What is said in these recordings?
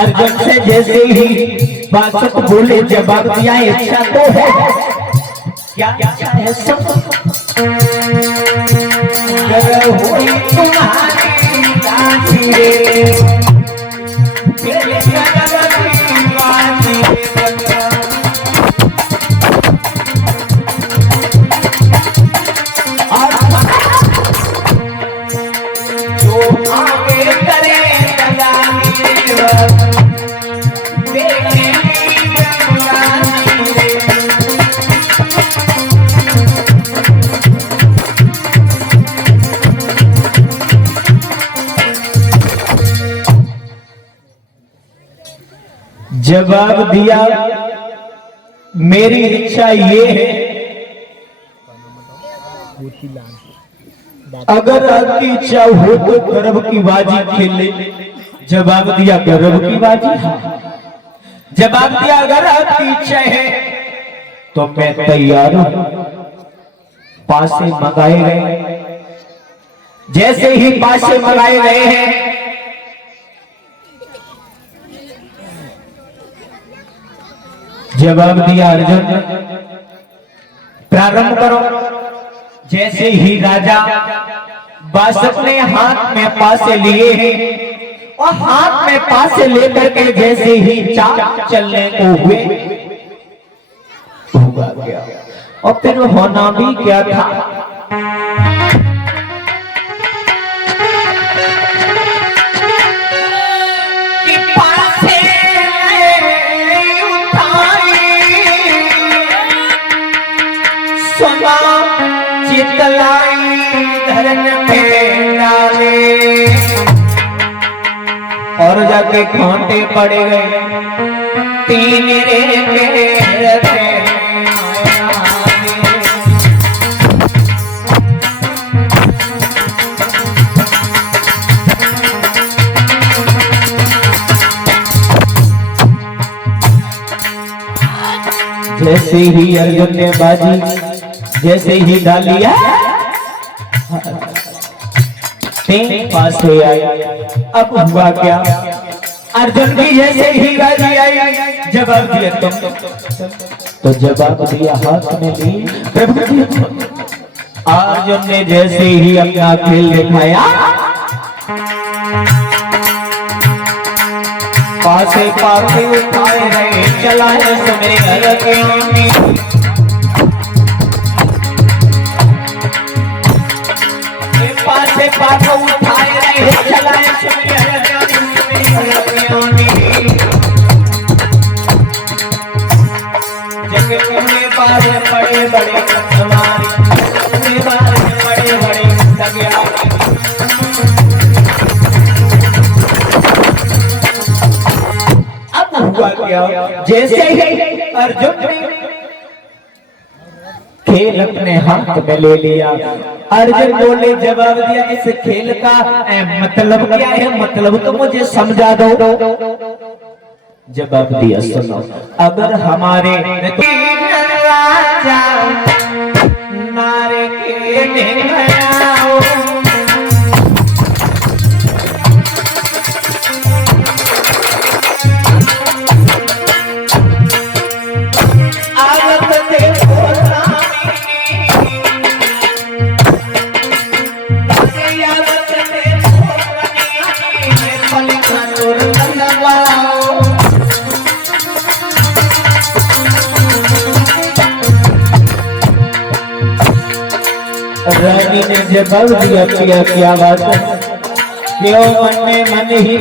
अर्जुन से जैसे ही बासुक बोले जवाब दिया इच्छा तो है क्या इच्छा है सब कर होई तुम्हारी लाठी रे जवाब दिया मेरी इच्छा ये है अगर आपकी इच्छा हो तो गर्भ की बाजी खेल ले। जवाब दिया गर्भ की बाजी हाँ। जवाब दिया अगर आपकी इच्छा है तो मैं तैयार हूं। पासे मंगाए गए जैसे ही पासे मंगाए गए हैं जवाब दिया अर्जुन प्रारंभ करो। जैसे ही राजा बासुक ने हाथ में पासे लिए हैं और हाथ में पासे लेकर के जैसे ही चाल चलने को हुए हुआ गया और फिर होना भी क्या था चितलाई धरन में डाले और जाके खोटे पड़ गए तीन रे पैर पे जैसे ही अर्जुन ने बाजी जैसे ही डालिया तीन पास हो आए। अब हुआ क्या अर्जुन की जैसे ही बाजी आई जवाब दिया तो जवाब दिया हाथ में ली प्रभु जी। अर्जुन ने जैसे ही अपना खेल दिखाया पासे पासे उठाए रहे चलाए सुने अलग पासे पासे उठाए रहे चलाए जगह में बारे बड़े बड़े हमारे बारे बड़े बड़े अब हुआ क्या जैसे ही अर्जुन ने खेल अपने हाथ में ले लिया अर्जुन बोले जवाब दिया इस खेल का मतलब क्या है मतलब तो मुझे समझा दो। जवाब दिया सुनो अगर हमारे राजा नारे के रानी ने जवाब दिया क्या बात है क्यों मन में मन ही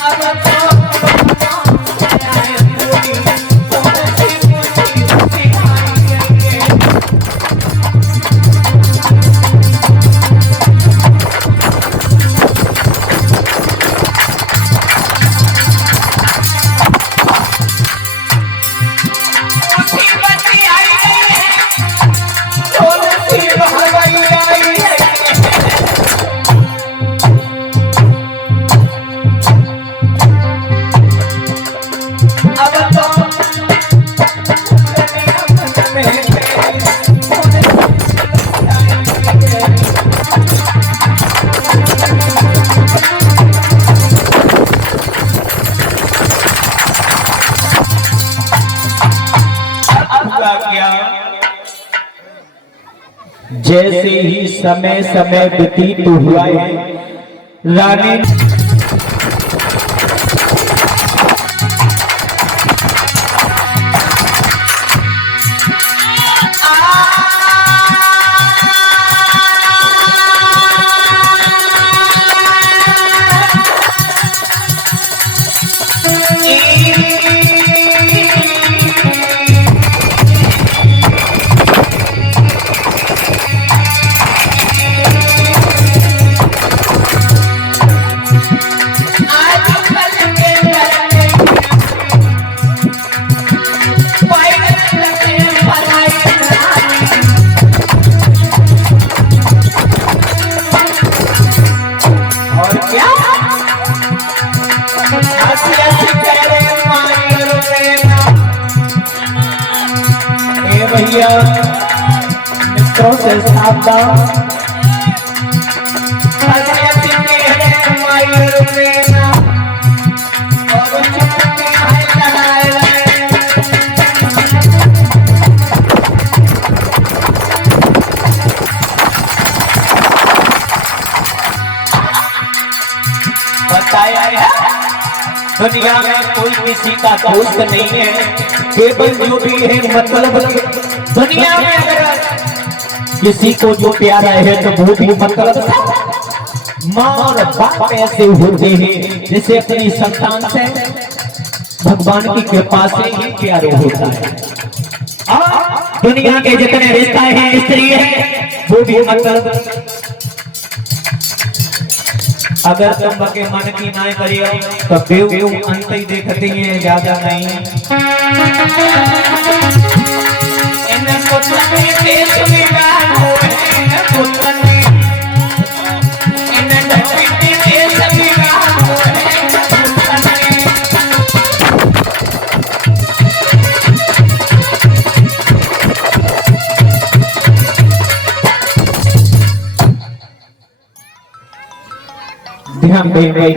अब जैसे ही समय समय व्यतीत हुआ है, रानी भैया मित्रों से सावधान, बताया है दुनिया में कोई किसी का दोस्त नहीं है, केवल जो भी है मतलब दुनिया में अगर किसी को जो प्यारा है तो वो भी मतलब माँ और बाप ऐसे होते हैं जैसे अपनी संतान से भगवान की कृपा से ही प्यार होता है। दुनिया के जितने रिश्ते हैं स्त्री है वो भी मतलब अगर तुम के मन की ना करियो तो देव अंत ही देखते हैं, ज्यादा नहीं। ध्यान देंगे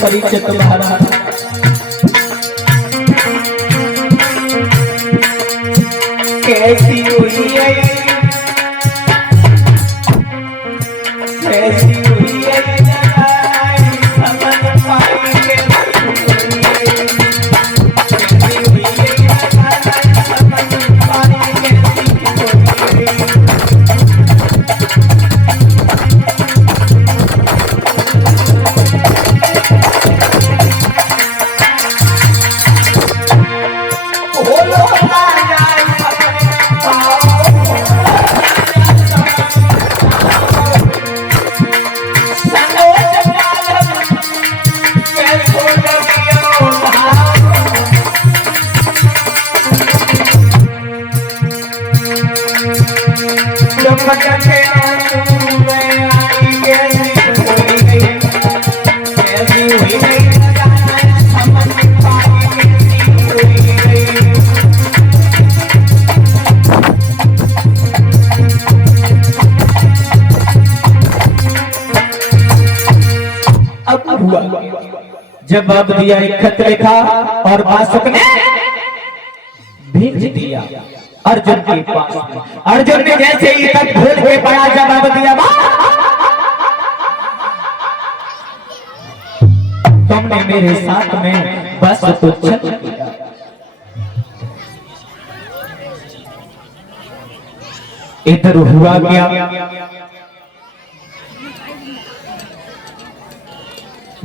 परिचय तुम्हारा कैसी हुई है, कैसी हुई है समझ पाएंगे, कैसी हुई है समझ पाएंगे। जवाब दिया, एक खत लिखा और बासुक ने भेज दिया अर्जुन के पास। अर्जुन ने जैसे ही तक खोल के बड़ा जवाब दिया, तुमने मेरे साथ में बस तो छल किया। इधर हुआ क्या,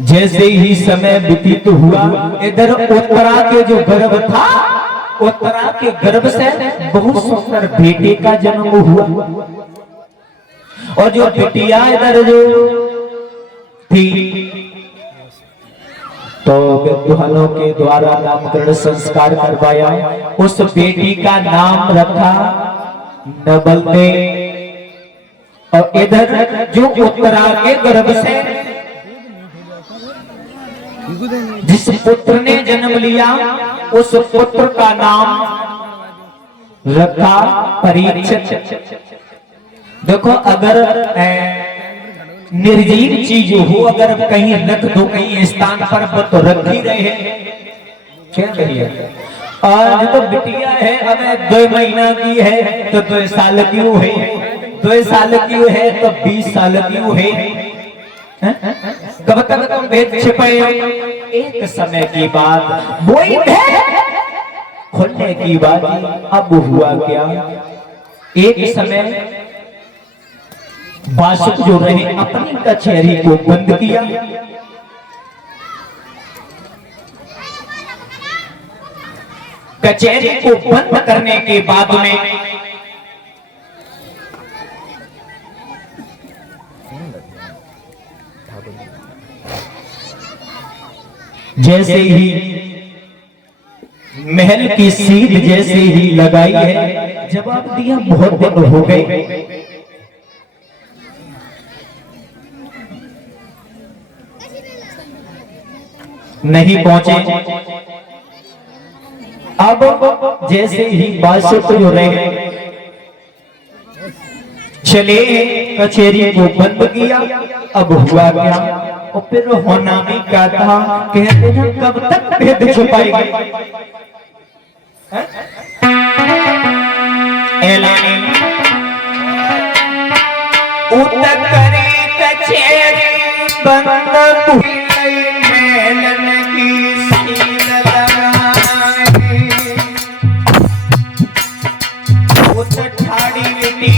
जैसे ही समय व्यतीत हुआ, इधर उत्तरा के जो गर्भ था, उत्तरा के गर्भ से बहुत सुंदर बेटे का जन्म हुआ। और जो बेटिया इधर जो थी तो विद्वानों के द्वारा नामकरण संस्कार करवाया। उस बेटी का नाम रखा नवल ने और इधर जो उत्तरा के गर्भ से जिस पुत्र ने जन्म लिया उस पुत्र का नाम रखा परीक्षित। देखो अगर निर्जीव चीज हो अगर कहीं रख दो कहीं स्थान पर वो तो रख ही रहे क्या करिए। और तो बिटिया है अब 2 महीना की है तो 2 साल की है, 2 साल की है तो 20 साल की है। कब तक तुम भेद छिपाए? एक समय के बाद वही भेद खुलने की बात। अब हुआ क्या, एक समय बासुक जो रहे अपनी कचहरी को बंद किया। कचहरी को बंद करने के बाद में जैसे ही महल की सीट जैसे ही लगाई है, जवाब दिया बहुत दिन हो गए। नहीं पहुंचे। अब जैसे ही बादशाह जो रहे चले कचहरी को बंद किया। अब हुआ क्या और फिर होना भी क्या था, कहते हैं कब तक भेद छुपाएंगे। ऐलान उतर करे कचहरी बंद मेलन की सील लगाए उस ठाड़ी मिट्टी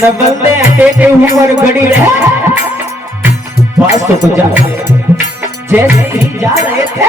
नवल में अटे के ऊपर घड़ी रहे बस तो जा जैसे ही जा रहे थे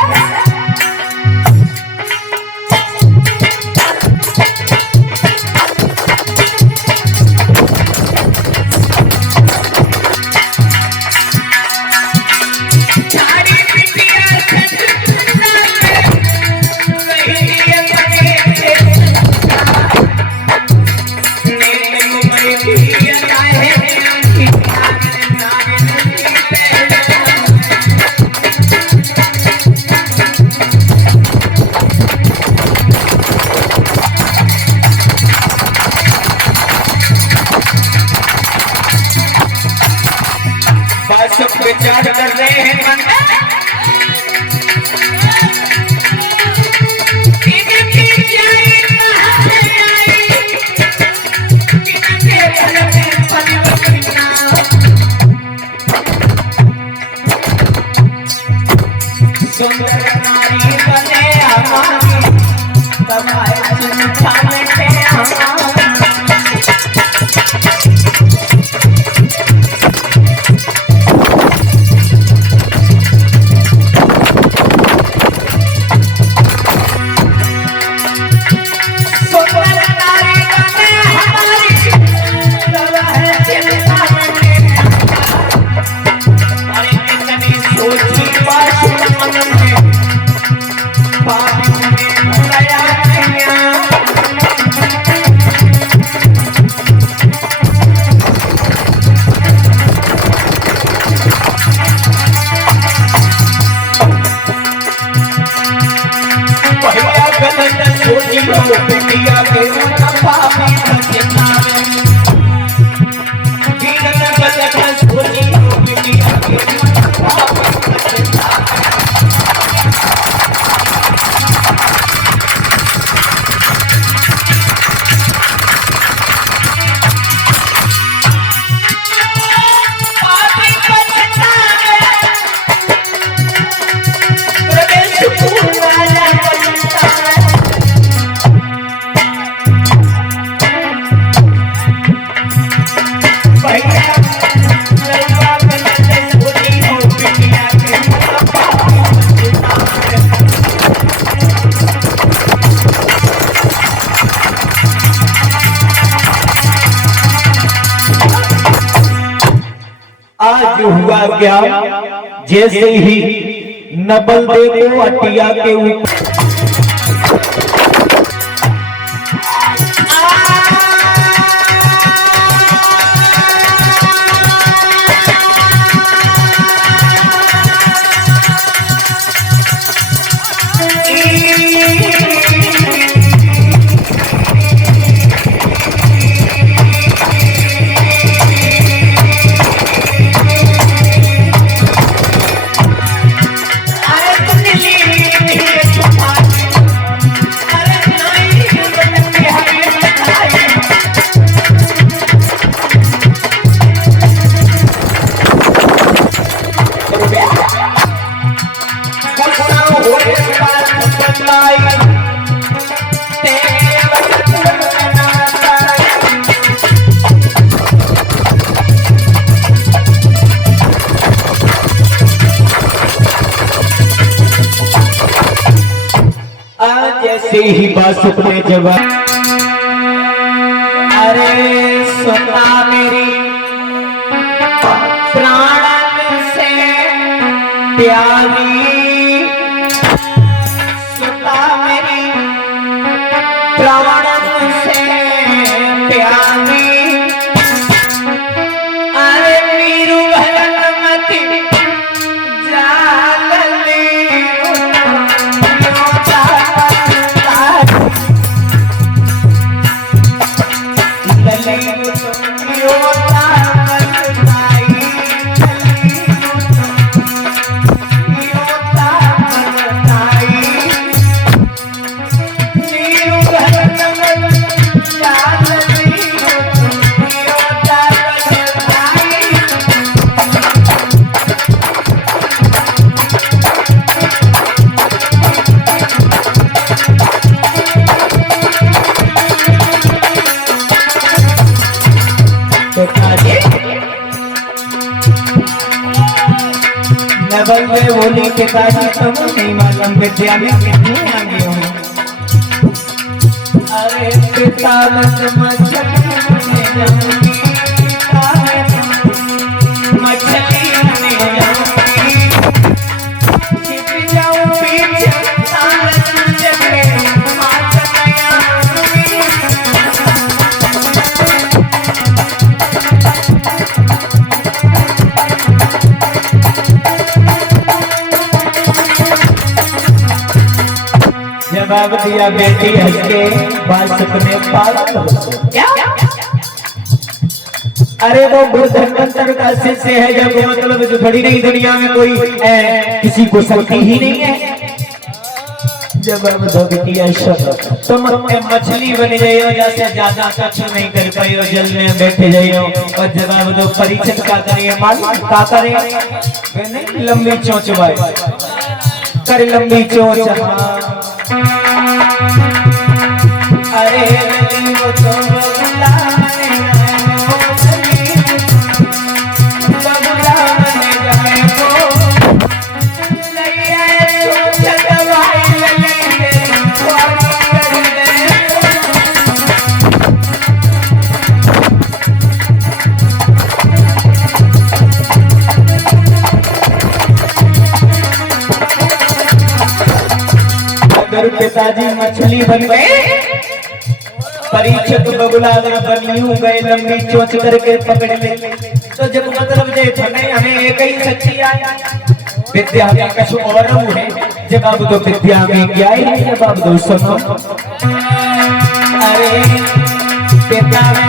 विचार कर रहे हैं मन सुंदर नारी बने हमारी तुम्हारे चिंता में आज हुआ क्या, जैसे ही नबल देखो अटिया के ऊपर जैसे ही बासुक ने जवाब, अरे सुना मेरी प्राणन से प्यारी, सुना मेरी प्राणन से प्यारी, अरे मीरू भगवती जालली नबल में बोली पिताजी तुम नहीं मालूम विद्या में कितने आगे हो, अरे पिता मछली जवाब दिया बेटी हंस के बासुक ने पागल क्या, अरे वो धन्वंतर का शिष्य है, जब मतलब जो खड़ी नहीं दुनिया में कोई किसी को शक्ति ही नहीं है। जवाब दो बेटी तुम मछली बन जाइयो, जैसे ज्यादा कछ नहीं कर पाइयो, जल में बैठे जाइयो। और जवाब दो परीक्षित का करिए मालूम का करे, नहीं लंबी चोंच भाई कर लंबी चोंच, अरे वो तो पिताजी मछली बन गए, परीक्षित बगुला अगर बनियू गए लंबी चोंच करके पकड़ ले, तो जब मतलब जे हमें एक ही सच्ची आई विद्या में कुछ और है। जवाब तो विद्या में क्या है, जवाब दो सुनो, अरे पिता में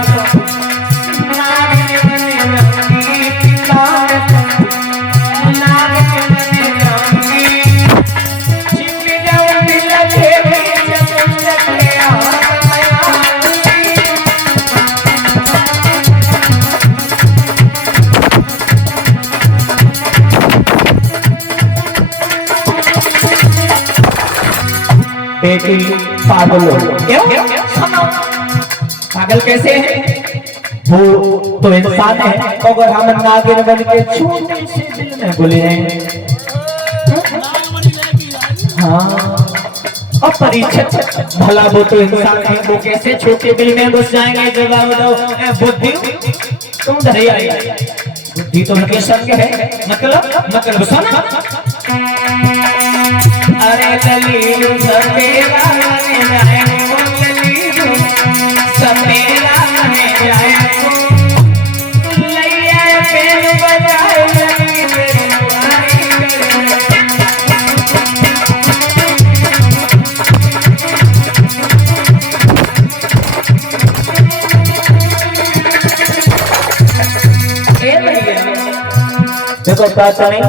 बेटी पागल हो, क्यों पागल कैसे है, वो तो इंसान है, अगर हम नागिन बन के छोटे से दिल में बोले हैं, हाँ और परीक्षित भला वो तो इंसान है, वो कैसे छोटे दिल में घुस जाएंगे। जवाब दो बुद्धि तुम धैर्य बुद्धि तो उनके संग है, मतलब सुना। अरे दलील सपेरा में जाए दलील सपेरा में जाए लैया पेन बजाए देखो कहता नहीं,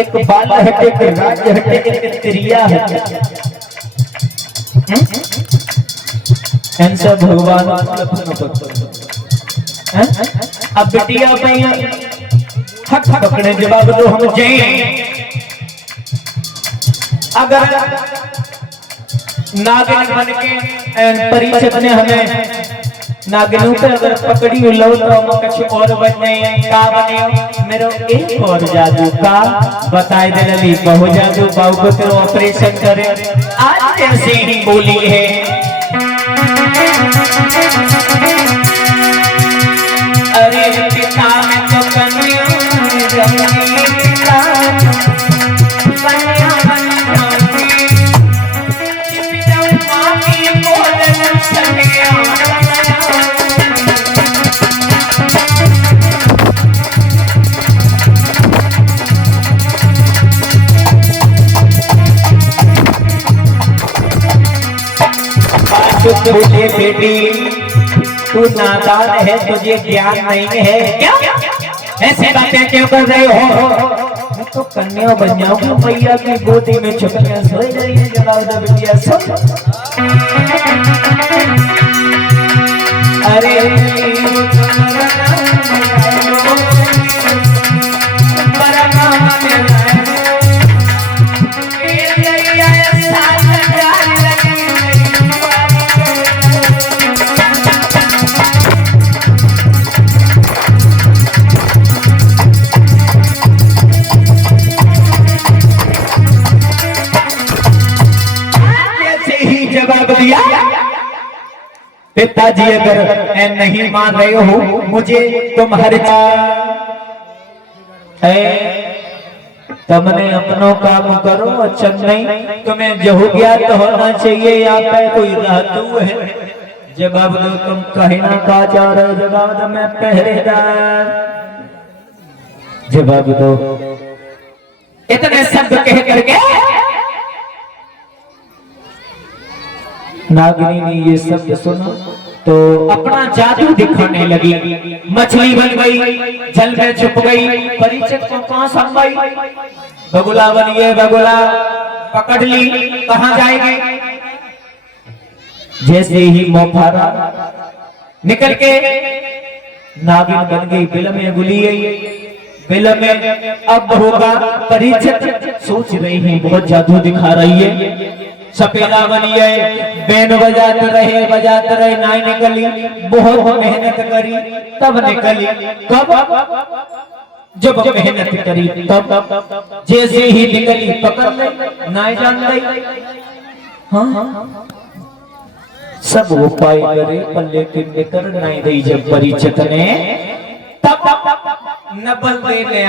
एक बाल हटे के राज्य हटे एक क्रिया हटे, ऐसा भगवान अब बेटिया भैया हक पकड़े जवाब दो हम जाए। अगर नागिन बन के परिषद ने हमें नागिनों पे अगर पकड़ी लो तो हम कुछ और बने का बने मेरो एक और जादू का बताए दे लली बहु जादू बाबू को तेरे ऑपरेशन करे आज ऐसे ही बोली है। अरे पिता में तो कन्या बोले बेटी तू नादान है, तुझे ज्ञान नहीं है क्या? ऐसे बातें क्यों कर रहे हो? मैं तो कन्या बन जाऊंगी, मैया की गोदी में छुपकर सो रही है। जवाब बिटिया सब अरे पिताजी अगर नहीं मान रहे हो मुझे, तुम हर तुमने अपनों काम करो, अच्छा नहीं तुम्हें जो ज्ञात होना चाहिए। यहाँ पे कोई रहतू है, जवाब दो तुम कहना का चाह रहे हो? जवाब दो मैं पहरेदार। जवाब दो। इतने शब्द कह करके नागिनी ने ये शब्द सुना तो अपना जादू दिखाने लगी। मछली बन गई, जल में छुप गई, परिचित को कहां संभाई? बगुला बनी है, बगुला पकड़ ली, कहां जाएगी? जैसे ही मोफारा निकल के नागिन बन गई, बिल में गुली गई, बिल में अब होगा। परिचित सोच रही है बहुत जादू दिखा रही है, सपेरा बनी है, बैन बजाते रहे नाई निकली, बहुत मेहनत करी तब निकली। कब? जब मेहनत करी तब। जैसे ही निकली पकड़ ले, नाई जान गई। हाँ सब उपाय करे पर लेकिन निकर नहीं रही। जब परिचित ने तब न बल दे